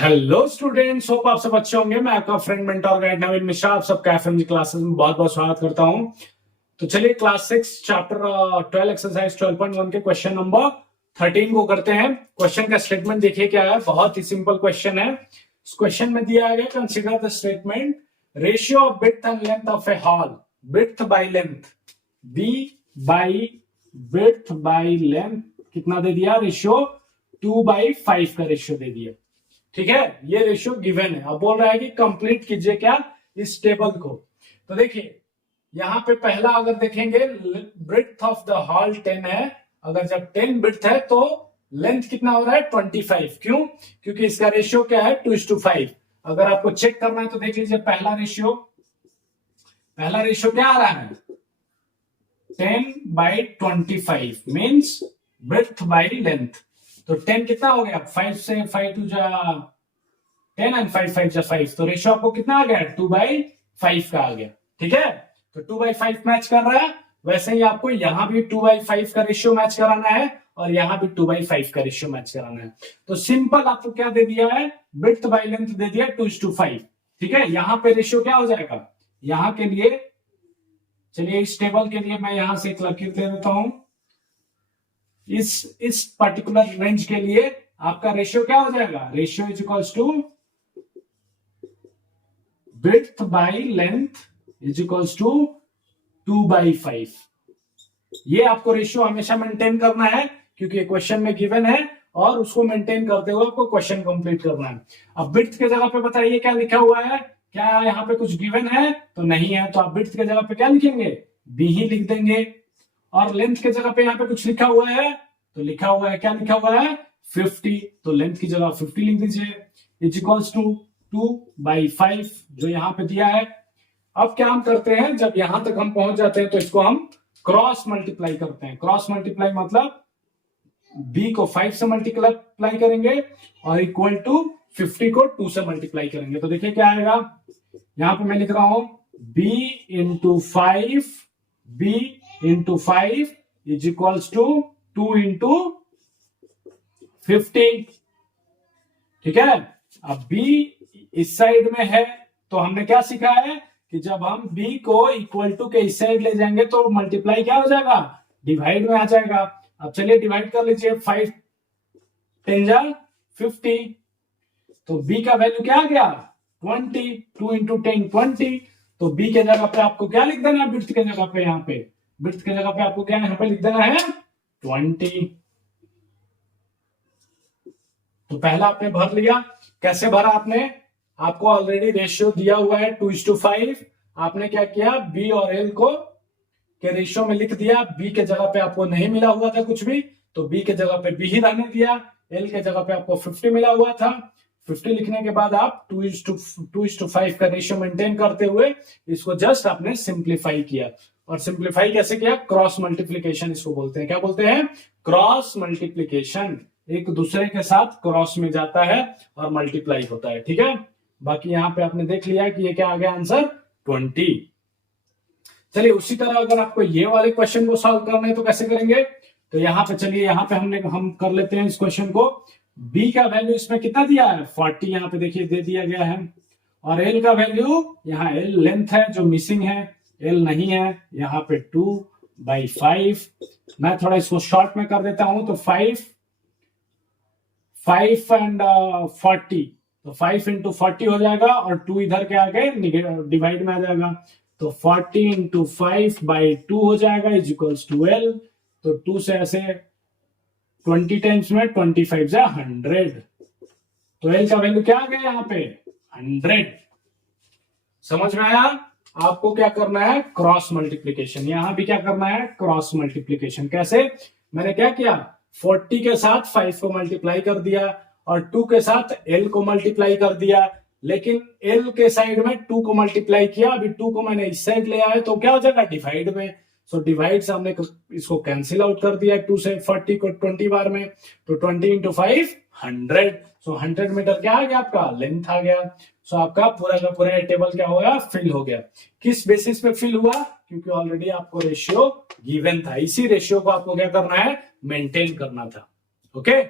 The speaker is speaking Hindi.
हेलो स्टूडेंट्स, होप आप सब अच्छे होंगे। मैं आपका फ्रेंड मेंटर गाइड नवीन मिश्रा आप सबका एफएमजी क्लासेस में बहुत बहुत स्वागत करता हूं। तो चलिए क्लास 6 चैप्टर 12 एक्सरसाइज 12.1 के क्वेश्चन नंबर 13 को करते हैं। क्वेश्चन का स्टेटमेंट देखिए क्या है, बहुत ही सिंपल क्वेश्चन है। इस क्वेश्चन में दिया गया consider the statement ratio of width and length of a hall, width by length, B by width by length कितना दे दिया, रेशियो 2/5 का रेशियो दे दिया। ठीक है, ये रेशियो गिवन है। अब बोल रहा है कि कंप्लीट कीजिए क्या इस टेबल को। तो देखिए यहां पे पहला अगर देखेंगे ब्रेड्थ ऑफ द हॉल 10 है। अगर जब 10 ब्रेड्थ है तो लेंथ कितना हो रहा है 25। क्यों? क्योंकि इसका रेशियो क्या है 2:5। अगर आपको चेक करना है तो देख लीजिए पहला रेशियो क्या आ रहा है 10/25 मीन्स ब्रेड्थ बाई लेंथ। तो 10 कितना हो गया, 5 से 5 टू जा 10 एंड 5 5 जा 5, तो रेशियो आपको कितना आ गया 2/5 का आ गया। ठीक है, तो 2/5 मैच कर रहा है। वैसे ही आपको यहां भी 2/5 का रेशियो मैच कराना है और यहां भी 2/5 का रेशियो मैच कराना है। तो सिंपल आपको क्या दे दिया है, विड्थ बाय लेंथ दे दिया 2:5। ठीक है, यहां पे रेशियो क्या हो जाएगा, यहां के लिए चलिए इस टेबल के लिए मैं यहां से एक लकीर दे देता हूं। इस पर्टिकुलर रेंज के लिए आपका रेशियो क्या हो जाएगा, ratio is equals to width by length is equals to 2/5। ये आपको रेशियो हमेशा मेंटेन करना है क्योंकि क्वेश्चन में गिवन है और उसको मेंटेन करते हुए आपको क्वेश्चन कंप्लीट करना है। अब विड्थ के जगह पे बताइए क्या लिखा हुआ है, क्या यहाँ पे कुछ गिवन है तो नहीं है, तो आप विड्थ के जगह पे क्या लिखेंगे, बी ही लिख देंगे। और लेंथ के जगह पे यहाँ पे कुछ लिखा हुआ है तो लिखा हुआ है, क्या लिखा हुआ है 50, तो लेंथ की जगह 50 लिख दीजिए इज इक्वल्स टू 2/5 जो यहाँ पे दिया है। अब क्या हम करते हैं, जब यहां तक हम पहुंच जाते हैं तो इसको हम क्रॉस मल्टीप्लाई करते हैं। क्रॉस मल्टीप्लाई मतलब b को 5 से मल्टीप्लाई करेंगे और इक्वल टू 50 को 2 से मल्टीप्लाई करेंगे। तो देखिए क्या आएगा, यहां पे मैं लिख रहा हूं b into 5 is equals to 2 into 50। ठीक है, अब b इस साइड में है तो हमने क्या सीखा है कि जब हम b को इक्वल टू के इस साइड ले जाएंगे तो मल्टीप्लाई क्या हो जाएगा, डिवाइड में आ जाएगा। अब चलिए डिवाइड कर लीजिए, 5 10 जा 50, तो b का वैल्यू क्या आ गया 20, 2 इंटू 10 20। तो b के जगह पे आपको क्या लिख देना है, विड्थ के जगह पे, यहाँ पे विड्थ के जगह पे आपको क्या यहाँ पे लिख देना है 20। तो पहला आपने भर लिया। कैसे भरा आपने, आपको ऑलरेडी रेशियो दिया हुआ है 2:5। आपने क्या किया, बी और एल को के रेशियो में लिख दिया। बी के जगह पे आपको नहीं मिला हुआ था कुछ भी तो बी के जगह पे बी ही रहने दिया। एल के जगह पे आपको 50 मिला हुआ था, 50 लिखने के बाद आप 2:5 का रेशियो मेंटेन करते हुए इसको जस्ट आपने सिंप्लीफाई किया। और सिंप्लीफाई कैसे किया, क्रॉस मल्टीप्लीकेशन इसको बोलते हैं। क्या बोलते हैं, क्रॉस मल्टीप्लीकेशन। एक दूसरे के साथ क्रॉस में जाता है और मल्टीप्लाई होता है। ठीक है, बाकी यहां पे आपने देख लिया कि ये क्या आ गया आंसर 20। चलिए उसी तरह अगर आपको ये वाले क्वेश्चन को सॉल्व करना है तो कैसे करेंगे, तो यहाँ पे चलिए यहाँ पे हम कर लेते हैं इस क्वेश्चन को। b का वैल्यू इसमें कितना दिया है 40, यहाँ पे देखिए दे दिया गया है। और l का वैल्यू, यहाँ l लेंथ है जो मिसिंग है, l नहीं है, यहाँ पे 2/5। मैं थोड़ा इसको शॉर्ट में कर देता हूं तो 5 एंड 40, तो 5 इंटू 40 हो जाएगा और 2 इधर के आगे डिवाइड में आ जाएगा। तो 40 इंटू 5/2 हो जाएगा इज इक्वल्स टू l। तो 2 से ऐसे 20 टाइम्स में 25 जा 100, तो l का वैल्यू क्या आ गया यहाँ पे 100। समझ में आया? आपको क्या करना है, क्रॉस मल्टीप्लीकेशन। यहां भी क्या करना है, क्रॉस मल्टीप्लीकेशन। कैसे, मैंने क्या किया 40 के साथ 5 को मल्टीप्लाई कर दिया और 2 के साथ l को मल्टीप्लाई कर दिया, लेकिन l के साइड में 2 को मल्टीप्लाई किया। अभी 2 को मैंने इस साइड ले आया तो क्या हो जाएगा डिवाइड में। सो डिवाइड से हमने इसको कैंसिल आउट कर दिया 2 से 40 को 20 बार में, तो 20 इंटू 5 100। सो 100 मीटर क्या आ गया आपका, लेंथ आ गया। सो आपका पूरा का पूरा टेबल क्या हो गया, फिल हो गया। किस बेसिस पे फिल हुआ, क्योंकि ऑलरेडी आपको रेशियो गिवन था। इसी रेशियो को आपको क्या करना है, मेंटेन करना था। ओके